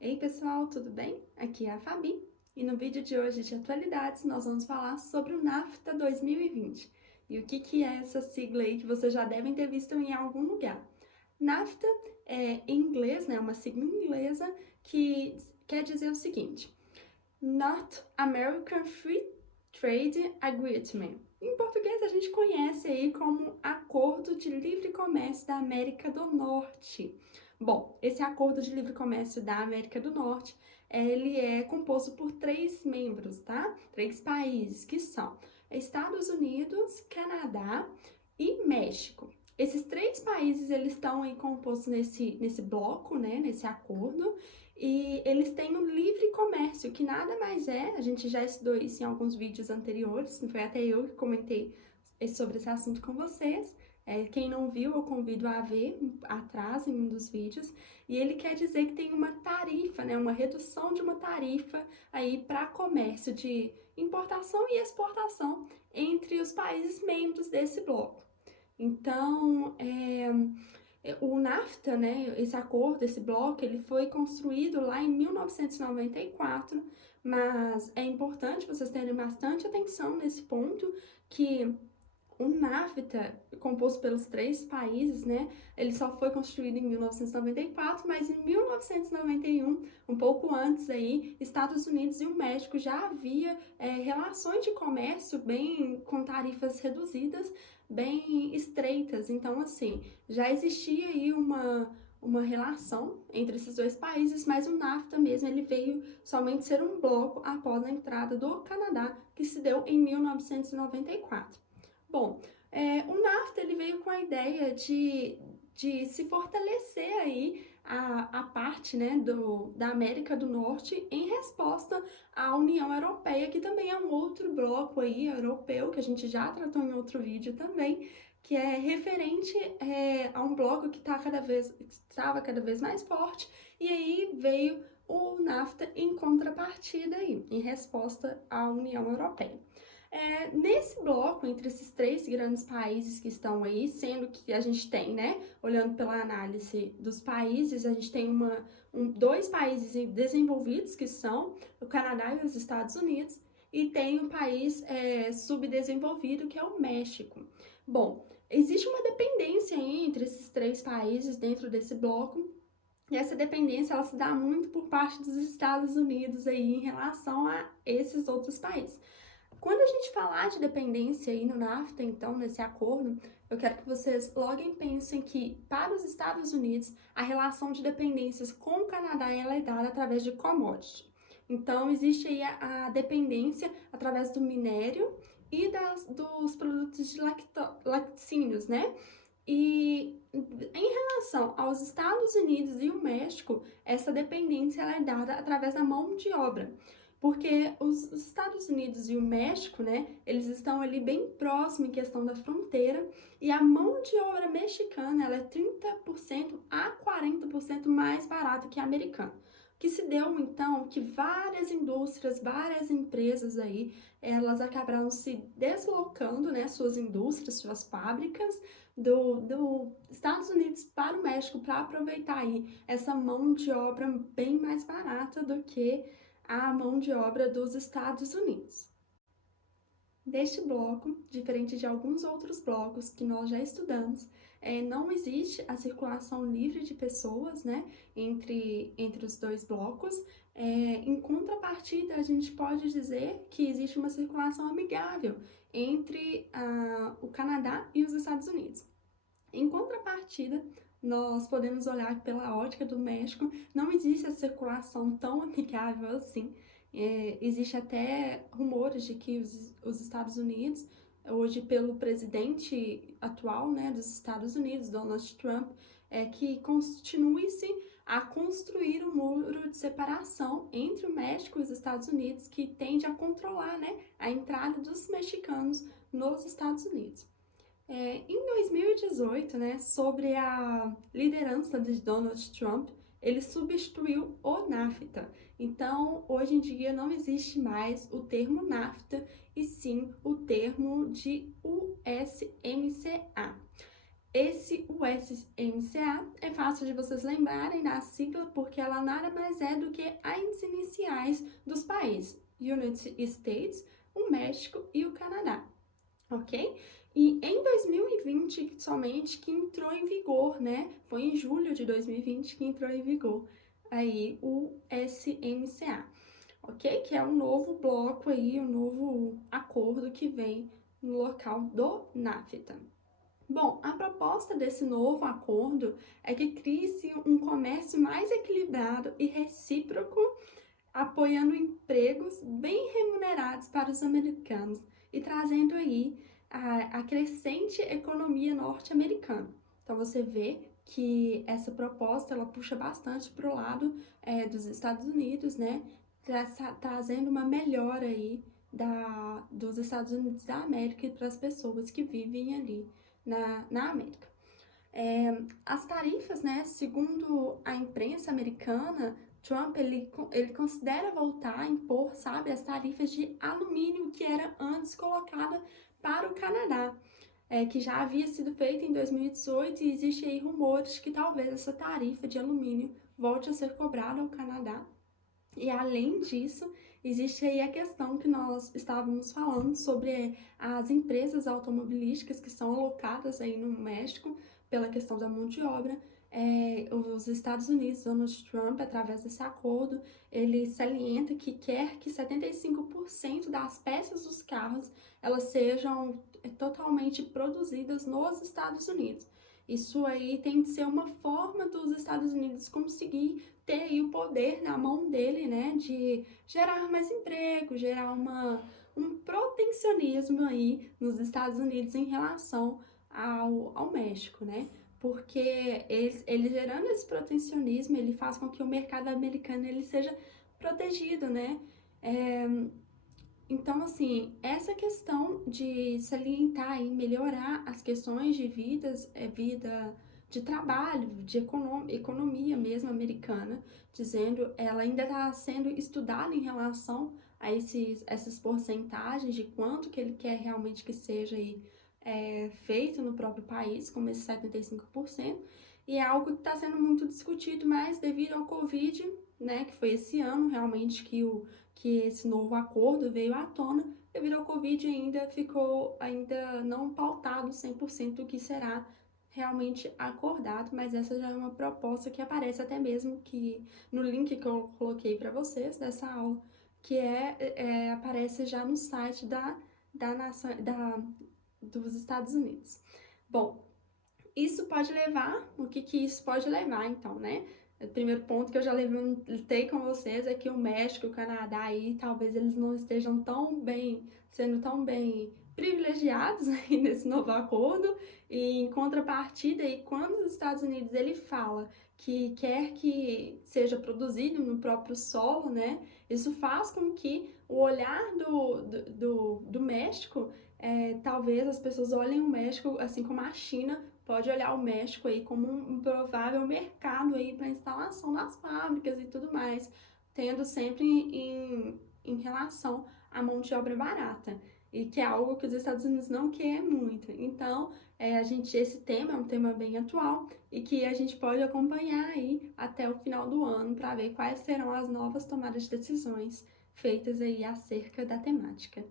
Ei pessoal, tudo bem? Aqui é a Fabi e no vídeo de hoje de atualidades nós vamos falar sobre o NAFTA 2020 e o que é essa sigla aí que vocês já devem ter visto em algum lugar. NAFTA é em inglês, né, uma sigla inglesa que quer dizer o seguinte: North American Free Trade Agreement. Em português a gente conhece aí como Acordo de Livre Comércio da América do Norte. Bom, esse Acordo de Livre Comércio da América do Norte, ele é composto por 3 membros, tá? 3 países, que são Estados Unidos, Canadá e México. Esses 3 países, eles estão aí compostos nesse bloco, né, nesse acordo, e eles têm o livre comércio, que nada mais é, a gente já estudou isso em alguns vídeos anteriores, foi até eu que comentei sobre esse assunto com vocês. Quem não viu, eu convido a ver atrás em um dos vídeos. E ele quer dizer que tem uma tarifa, né, uma redução de uma tarifa aí para comércio de importação e exportação entre os países membros desse bloco. Então, o NAFTA, né, esse acordo, esse bloco, ele foi construído lá em 1994, mas é importante vocês terem bastante atenção nesse ponto, que o NAFTA, composto pelos 3 países, né, ele só foi construído em 1994, mas em 1991, um pouco antes aí, Estados Unidos e o México já havia relações de comércio com tarifas reduzidas, bem estreitas. Então, assim, já existia aí uma relação entre esses 2 países, mas o NAFTA mesmo, ele veio somente ser um bloco após a entrada do Canadá, que se deu em 1994. Bom, o NAFTA, ele veio com a ideia de se fortalecer aí a parte, né, da América do Norte em resposta à União Europeia, que também é um outro bloco aí europeu, que a gente já tratou em outro vídeo também, que é referente a um bloco que estava cada vez mais forte, e aí veio o NAFTA em contrapartida aí, em resposta à União Europeia. Nesse bloco, entre esses 3 grandes países que estão aí, sendo que a gente tem, né, olhando pela análise dos países, a gente tem 2 países desenvolvidos, que são o Canadá e os Estados Unidos, e tem um país subdesenvolvido, que é o México. Bom, existe uma dependência aí entre esses 3 países dentro desse bloco, e essa dependência ela se dá muito por parte dos Estados Unidos aí em relação a esses outros países. Quando a gente falar de dependência aí no NAFTA, então, nesse acordo, eu quero que vocês logo pensem que, para os Estados Unidos, a relação de dependências com o Canadá ela é dada através de commodity. Então, existe aí a dependência através do minério e dos produtos de laticínios, né? E em relação aos Estados Unidos e o México, essa dependência ela é dada através da mão de obra. Porque os Estados Unidos e o México, né, eles estão ali bem próximos em questão da fronteira, e a mão de obra mexicana, ela é 30% a 40% mais barata que a americana. O que se deu, então, que várias indústrias, várias empresas aí, elas acabaram se deslocando, né, suas indústrias, suas fábricas, do Estados Unidos para o México, para aproveitar aí essa mão de obra bem mais barata do que a mão de obra dos Estados Unidos. Neste bloco, diferente de alguns outros blocos que nós já estudamos, não existe a circulação livre de pessoas, né, entre os 2 blocos. Em contrapartida, a gente pode dizer que existe uma circulação amigável entre o Canadá e os Estados Unidos. Em contrapartida, nós podemos olhar pela ótica do México, não existe essa circulação tão amigável assim. Existe até rumores de que os Estados Unidos, hoje pelo presidente atual, né, dos Estados Unidos, Donald Trump, que continue-se a construir um muro de separação entre o México e os Estados Unidos, que tende a controlar, né, a entrada dos mexicanos nos Estados Unidos. Em 2018, né, sobre a liderança de Donald Trump, ele substituiu o NAFTA. Então, hoje em dia não existe mais o termo NAFTA, e sim o termo de USMCA. Esse USMCA é fácil de vocês lembrarem da sigla porque ela nada mais é do que as iniciais dos países United States, o México e o Canadá, ok? E em 2020 somente que entrou em vigor, né? Foi em julho de 2020 que entrou em vigor aí o SMCA, ok? Que é um novo bloco aí, um novo acordo que vem no local do NAFTA. Bom, a proposta desse novo acordo é que crie-se um comércio mais equilibrado e recíproco, apoiando empregos bem remunerados para os americanos e trazendo aí a crescente economia norte-americana. Então você vê que essa proposta ela puxa bastante para o lado dos Estados Unidos, né? Trazendo uma melhora aí dos Estados Unidos da América para as pessoas que vivem ali na América. As tarifas, né, segundo a imprensa americana, Trump ele considera voltar a impor, sabe, as tarifas de alumínio que era antes colocada para o Canadá, que já havia sido feita em 2018 e existe aí rumores que talvez essa tarifa de alumínio volte a ser cobrada ao Canadá. E além disso, existe aí a questão que nós estávamos falando sobre as empresas automobilísticas que são alocadas aí no México pela questão da mão de obra. Os Estados Unidos, Donald Trump, através desse acordo, ele salienta que quer que 75% das peças dos carros elas sejam totalmente produzidas nos Estados Unidos. Isso aí tem de ser uma forma dos Estados Unidos conseguir ter aí o poder na mão dele, né, de gerar mais emprego, gerar um protecionismo aí nos Estados Unidos em relação ao México, né, porque ele gerando esse protecionismo, ele faz com que o mercado americano ele seja protegido, né, então, assim, essa questão de salientar e melhorar as questões de vida de trabalho, de economia mesmo americana, dizendo ela ainda está sendo estudada em relação a essas porcentagens de quanto que ele quer realmente que seja aí, feito no próprio país, como esse 75%, e é algo que está sendo muito discutido, mas devido ao Covid, né, que foi esse ano realmente que esse novo acordo veio à tona, devido ao Covid ainda não pautado 100% do que será realmente acordado, mas essa já é uma proposta que aparece até mesmo que no link que eu coloquei para vocês dessa aula, que aparece já no site dos Estados Unidos. Bom, isso pode levar, o que isso pode levar então, né? O primeiro ponto que eu já levantei com vocês é que o México e o Canadá aí, talvez eles não estejam sendo tão bem privilegiados aí nesse novo acordo, e em contrapartida, aí, quando os Estados Unidos ele fala que quer que seja produzido no próprio solo, né, isso faz com que o olhar do México, talvez as pessoas olhem o México, assim como a China, pode olhar o México aí como um provável mercado aí para instalação das fábricas e tudo mais, tendo sempre em relação à mão de obra barata, e que é algo que os Estados Unidos não quer muito. Então, esse tema é um tema bem atual e que a gente pode acompanhar aí até o final do ano para ver quais serão as novas tomadas de decisões feitas aí acerca da temática.